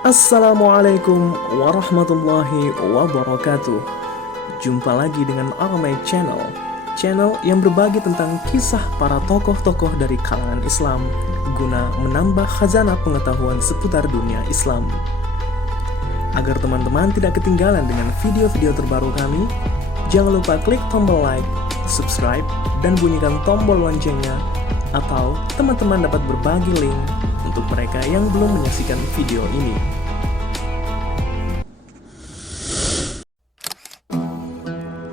Assalamualaikum warahmatullahi wabarakatuh. Jumpa lagi dengan Armay Channel, channel yang berbagi tentang kisah para tokoh-tokoh dari kalangan Islam guna menambah khazanah pengetahuan seputar dunia Islam. Agar teman-teman tidak ketinggalan dengan video-video terbaru kami, jangan lupa klik tombol like, subscribe, dan bunyikan tombol loncengnya, atau teman-teman dapat berbagi link untuk mereka yang belum menyaksikan video ini.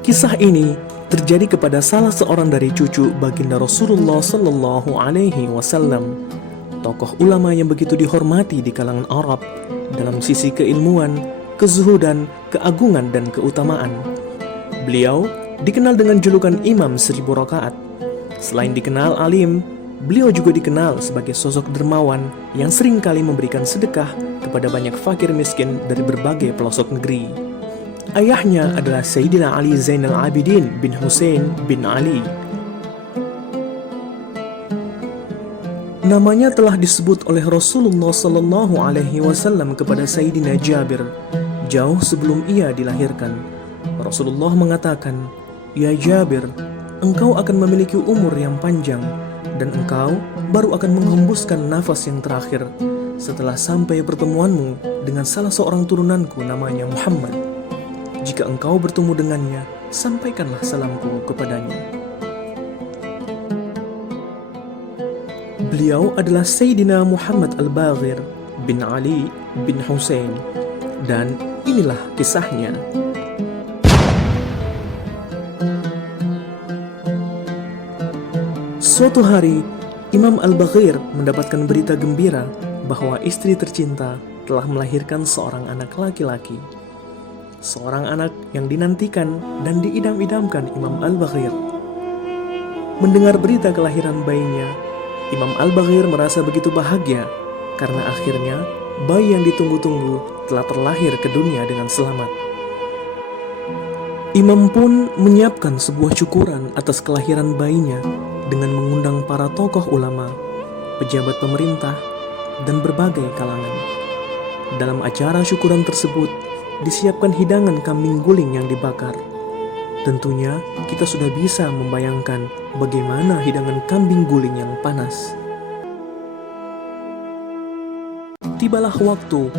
Kisah ini terjadi kepada salah seorang dari cucu baginda Rasulullah Sallallahu Alaihi Wasallam, tokoh ulama yang begitu dihormati di kalangan Arab dalam sisi keilmuan, kezuhudan, keagungan, dan keutamaan. Beliau dikenal dengan julukan Imam Seribu Rakaat. Selain dikenal alim, beliau juga dikenal sebagai sosok dermawan yang seringkali memberikan sedekah kepada banyak fakir miskin dari berbagai pelosok negeri. Ayahnya adalah Sayyidina Ali Zainal Abidin bin Hussein bin Ali. Namanya telah disebut oleh Rasulullah Sallallahu Alaihi Wasallam kepada Sayyidina Jabir jauh sebelum ia dilahirkan. Rasulullah mengatakan, "Ya Jabir, engkau akan memiliki umur yang panjang, dan engkau baru akan menghembuskan nafas yang terakhir setelah sampai pertemuanmu dengan salah seorang turunanku namanya Muhammad. Jika engkau bertemu dengannya, sampaikanlah salamku kepadanya." Beliau adalah Sayyidina Muhammad Al-Baghir bin Ali bin Hussein, dan inilah kisahnya. Suatu hari, Imam Al-Baghir mendapatkan berita gembira bahwa istri tercinta telah melahirkan seorang anak laki-laki. Seorang anak yang dinantikan dan diidam-idamkan Imam Al-Baghir. Mendengar berita kelahiran bayinya, Imam Al-Baghir merasa begitu bahagia karena akhirnya bayi yang ditunggu-tunggu telah terlahir ke dunia dengan selamat. Imam pun menyiapkan sebuah syukuran atas kelahiran bayinya dengan mengundang para tokoh ulama, pejabat pemerintah, dan berbagai kalangan. Dalam acara syukuran tersebut, disiapkan hidangan kambing guling yang dibakar. Tentunya kita sudah bisa membayangkan bagaimana hidangan kambing guling yang panas. Tibalah waktu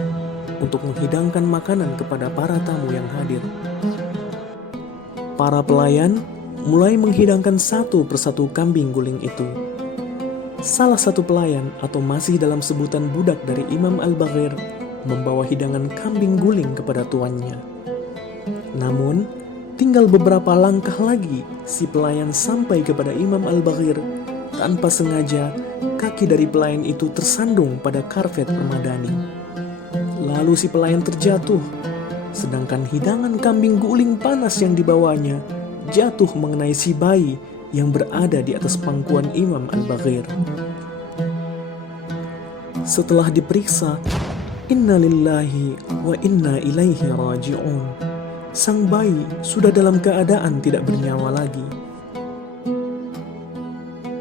untuk menghidangkan makanan kepada para tamu yang hadir. Para pelayan mulai menghidangkan satu persatu kambing guling itu. Salah satu pelayan atau masih dalam sebutan budak dari Imam Al-Baghir membawa hidangan kambing guling kepada tuannya. Namun, tinggal beberapa langkah lagi si pelayan sampai kepada Imam Al-Baghir. Tanpa sengaja, kaki dari pelayan itu tersandung pada karpet permadani. Lalu si pelayan terjatuh, sedangkan hidangan kambing guling panas yang dibawanya jatuh mengenai si bayi yang berada di atas pangkuan Imam Al-Baghir. Setelah diperiksa, "Inna lillahi wa inna ilaihi raji'un." Sang bayi sudah dalam keadaan tidak bernyawa lagi.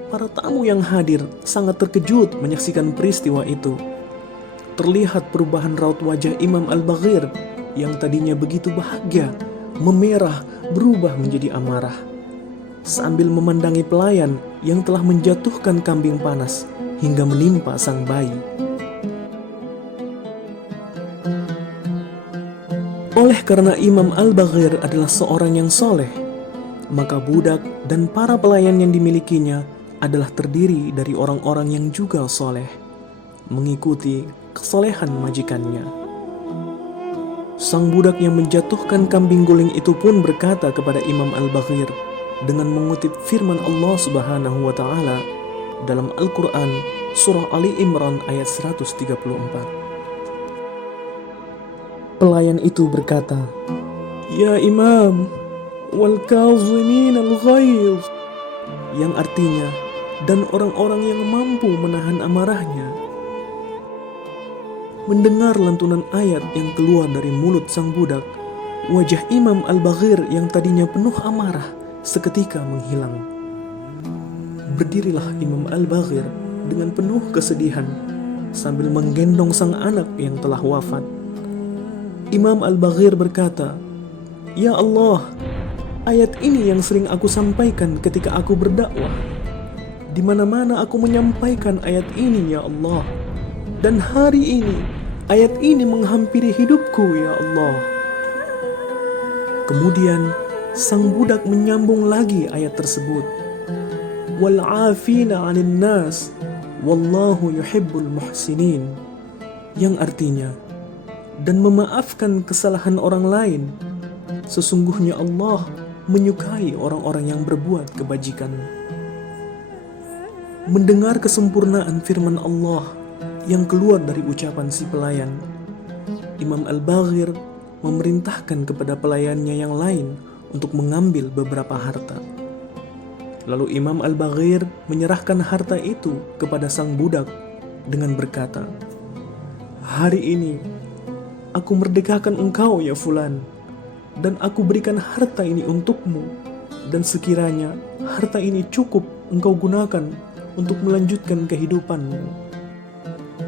Para tamu yang hadir sangat terkejut menyaksikan peristiwa itu. Terlihat perubahan raut wajah Imam Al-Baghir yang tadinya begitu bahagia, memerah, berubah menjadi amarah. Sambil memandangi pelayan yang telah menjatuhkan kambing panas hingga menimpa sang bayi. Oleh karena Imam Al-Baghir adalah seorang yang soleh, maka budak dan para pelayan yang dimilikinya adalah terdiri dari orang-orang yang juga soleh, mengikuti kesolehan majikannya. Sang budak yang menjatuhkan kambing guling itu pun berkata kepada Imam Al-Baghir dengan mengutip firman Allah Subhanahu wa Ta'ala dalam Al-Quran Surah Ali Imran ayat 134. Pelayan itu berkata, "Ya Imam, wal kazimin al-ghaiz," yang artinya, dan orang-orang yang mampu menahan amarahnya. Mendengar lantunan ayat yang keluar dari mulut sang budak, wajah Imam Al-Baghir yang tadinya penuh amarah seketika menghilang. Berdirilah Imam Al-Baghir dengan penuh kesedihan sambil menggendong sang anak yang telah wafat. Imam Al-Baghir berkata, "Ya Allah, ayat ini yang sering aku sampaikan ketika aku berdakwah. Di mana-mana aku menyampaikan ayat ini, ya Allah. Dan hari ini, ayat ini menghampiri hidupku, ya Allah." Kemudian, sang budak menyambung lagi ayat tersebut. "Wal 'afina 'anil nas, wallahu yuhibbul muhsinin." Yang artinya, dan memaafkan kesalahan orang lain. Sesungguhnya Allah menyukai orang-orang yang berbuat kebajikan. Mendengar kesempurnaan firman Allah yang keluar dari ucapan si pelayan, Imam Al-Baghir memerintahkan kepada pelayannya yang lain untuk mengambil beberapa harta. Lalu Imam Al-Baghir menyerahkan harta itu kepada sang budak dengan berkata, "Hari ini aku merdekakan engkau, ya Fulan, dan aku berikan harta ini untukmu, dan sekiranya harta ini cukup engkau gunakan untuk melanjutkan kehidupanmu.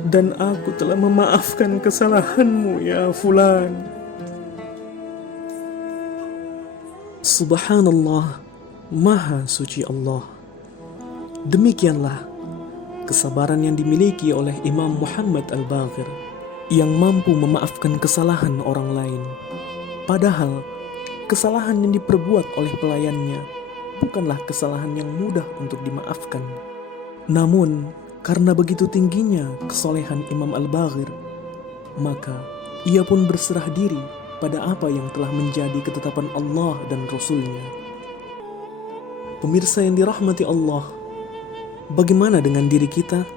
Dan aku telah memaafkan kesalahanmu, ya Fulan." Subhanallah, Maha Suci Allah. Demikianlah kesabaran yang dimiliki oleh Imam Muhammad Al-Baghir yang mampu memaafkan kesalahan orang lain. Padahal kesalahan yang diperbuat oleh pelayannya bukanlah kesalahan yang mudah untuk dimaafkan. Namun karena begitu tingginya kesolehan Imam Al-Baghir, maka ia pun berserah diri pada apa yang telah menjadi ketetapan Allah dan Rasul-Nya. Pemirsa yang dirahmati Allah, bagaimana dengan diri kita?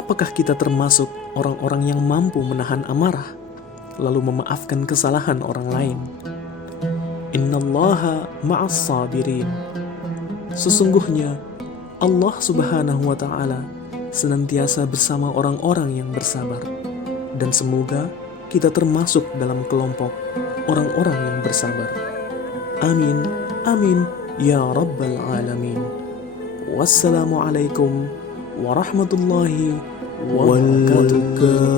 Apakah kita termasuk orang-orang yang mampu menahan amarah, lalu memaafkan kesalahan orang lain? Innallaha ma'as sabirin. Sesungguhnya Allah Subhanahu wa Ta'ala senantiasa bersama orang-orang yang bersabar. Dan semoga kita termasuk dalam kelompok orang-orang yang bersabar. Amin, amin, ya Rabbal Alamin. Wassalamualaikum warahmatullahi wabarakatuh.